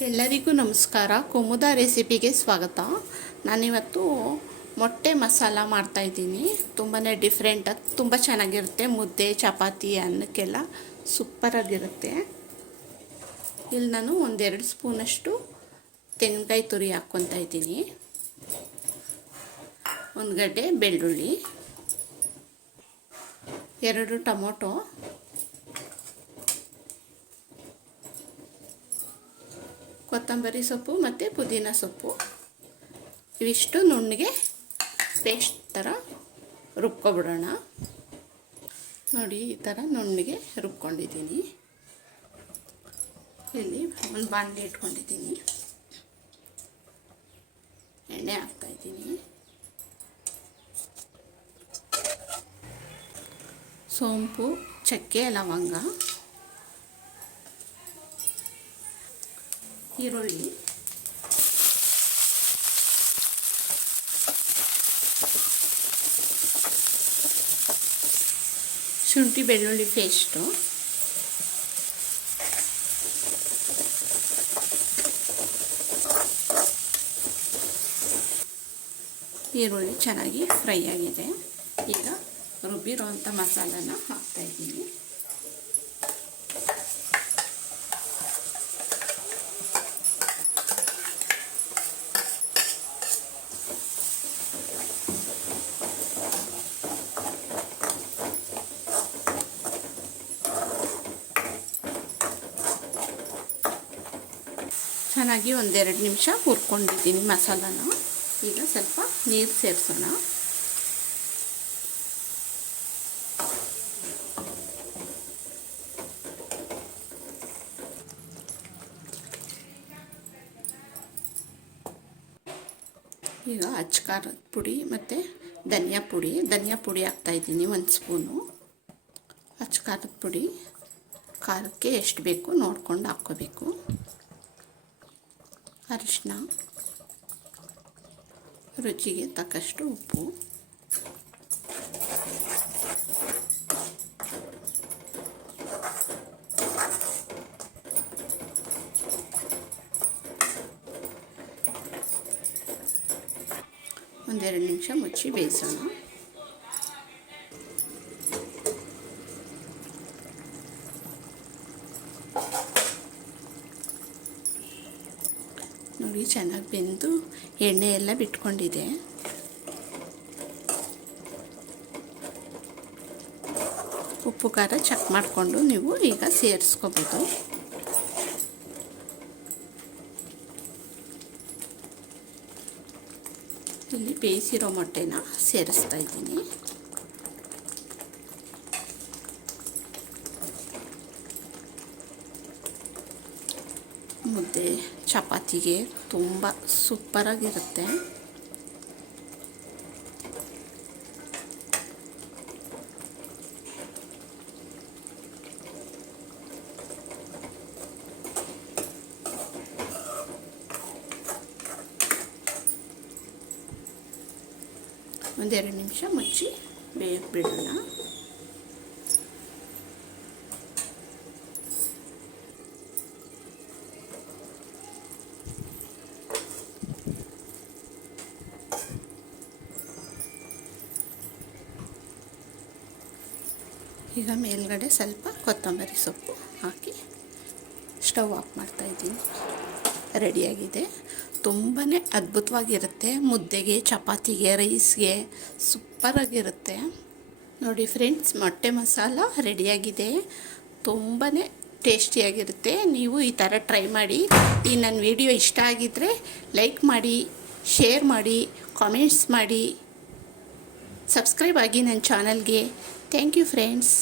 ಎಲ್ಲರಿಗೂ ನಮಸ್ಕಾರ. ಕುಮುದ ರೆಸಿಪಿಗೆ ಸ್ವಾಗತ. ನಾನಿವತ್ತು ಮೊಟ್ಟೆ ಮಸಾಲ ಮಾಡ್ತಾಯಿದ್ದೀನಿ ತುಂಬಾ ಡಿಫ್ರೆಂಟಾಗಿ ತುಂಬ ಚೆನ್ನಾಗಿರುತ್ತೆ. ಮುದ್ದೆ, ಚಪಾತಿ, ಅನ್ನಕ್ಕೆಲ್ಲ ಸೂಪರಾಗಿರುತ್ತೆ ಇಲ್ಲಿ ನಾನು ಒಂದೆರಡು ಸ್ಪೂನಷ್ಟು ತೆಂಗಿನಕಾಯಿ ತುರಿ ಹಾಕ್ಕೊತಾ ಇದ್ದೀನಿ. ಒಂದು ಗಡ್ಡೆ ಬೆಳ್ಳುಳ್ಳಿ. ಎರಡು ಟೊಮೊಟೊ. ಕೊತ್ತಂಬರಿ ಸೊಪ್ಪು ಮತ್ತು ಪುದೀನ ಸೊಪ್ಪು. ಇವಿಷ್ಟು ನುಣ್ಣಗೆ ಪೇಸ್ಟ್ ಥರ ರುಬ್ಕೊಬಿಡೋಣ. ನೋಡಿ, ಈ ಥರ ನುಣ್ಣಗೆ ರುಬ್ಕೊಂಡಿದ್ದೀನಿ. ಇಲ್ಲಿ ಒಂದು ಬಾಣಲೆ ಇಟ್ಕೊಂಡಿದ್ದೀನಿ. ಎಣ್ಣೆ ಹಾಕ್ತಾಯಿದ್ದೀನಿ ಸೋಂಪು, ಚಕ್ಕೆ, ಲವಂಗ. ಈರುಳ್ಳಿ. ಶುಂಠಿ ಬೆಳ್ಳುಳ್ಳಿ ಪೇಸ್ಟು. ಈರುಳ್ಳಿ ಚೆನ್ನಾಗಿ ಫ್ರೈ ಆಗಿದೆ. ಈಗ ರುಬ್ಬಿರೋ ಅಂಥ ಮಸಾಲನ ಹಾಕ್ತಾಯಿದ್ದೀನಿ ಚೆನ್ನಾಗಿ ಒಂದೆರಡು ನಿಮಿಷ ಹುರ್ಕೊಂಡಿದ್ದೀನಿ ಮಸಾಲನ. ಈಗ ಸ್ವಲ್ಪ ನೀರು ಸೇರಿಸೋಣ. ಈಗ ಅಚ್ಕಾರದ ಪುಡಿ ಮತ್ತು ಧನಿಯಾ ಪುಡಿ. ಧನಿಯಾ ಪುಡಿ ಹಾಕ್ತಾಯಿದ್ದೀನಿ ಒಂದು ಸ್ಪೂನು. ಅಚ್ಕಾರದ ಪುಡಿ. ಖಾರಕ್ಕೆ ಎಷ್ಟು ಬೇಕು ನೋಡ್ಕೊಂಡು ಹಾಕ್ಕೋಬೇಕು. ಅರಿಶಿನ ರುಚಿಗೆ ತಕ್ಕಷ್ಟು ಉಪ್ಪು ಒಂದೆರಡು ನಿಮಿಷ ಮುಚ್ಚಿ ಬೇಯಿಸೋಣ. ನೋಡಿ, ಚೆನ್ನಾಗಿ ಬೆಂದು ಎಣ್ಣೆ ಎಲ್ಲ ಬಿಟ್ಕೊಂಡಿದೆ. ಉಪ್ಪು, ಖಾರ ಚೆಕ್ ಮಾಡಿಕೊಂಡು ನೀವು ಈಗ ಸೇರಿಸ್ಕೋಬೋದು. ಇಲ್ಲಿ ಬೇಯಿಸಿರೋ ಮೊಟ್ಟೆನ ಸೇರಿಸ್ತಾ ಇದ್ದೀನಿ. ಮುದ್ದೆ ಚಪಾತಿಗೆ ತುಂಬ ಸೂಪರಾಗಿರುತ್ತೆ. ಒಂದೆರಡು ನಿಮಿಷ ಮುಚ್ಚಿ ಬೇಯಕ್ಕೆ ಬಿಡೋಣ. ಈಗ ಮೇಲ್ಗಡೆ ಸ್ವಲ್ಪ ಕೊತ್ತಂಬರಿ ಸೊಪ್ಪು ಹಾಕಿ ಸ್ಟವ್ ಆಫ್ ಮಾಡ್ತಾಯಿದ್ದೀನಿ ರೆಡಿಯಾಗಿದೆ. ತುಂಬಾ ಅದ್ಭುತವಾಗಿರುತ್ತೆ. ಮುದ್ದೆಗೆ, ಚಪಾತಿಗೆ, ರೈಸ್ಗೆ ಸೂಪರಾಗಿರುತ್ತೆ. ನೋಡಿ ಫ್ರೆಂಡ್ಸ್, ಮೊಟ್ಟೆ ಮಸಾಲ ರೆಡಿಯಾಗಿದೆ. ತುಂಬಾ ಟೇಸ್ಟಿಯಾಗಿರುತ್ತೆ. ನೀವು ಈ ಥರ ಟ್ರೈ ಮಾಡಿ. ಈ ನನ್ನ ವಿಡಿಯೋ ಇಷ್ಟ ಆಗಿದ್ದರೆ ಲೈಕ್ ಮಾಡಿ, ಶೇರ್ ಮಾಡಿ, ಕಾಮೆಂಟ್ಸ್ ಮಾಡಿ. ಸಬ್ಸ್ಕ್ರೈಬ್ ಆಗಿ ನನ್ನ ಚಾನಲ್ಗೆ. Thank you friends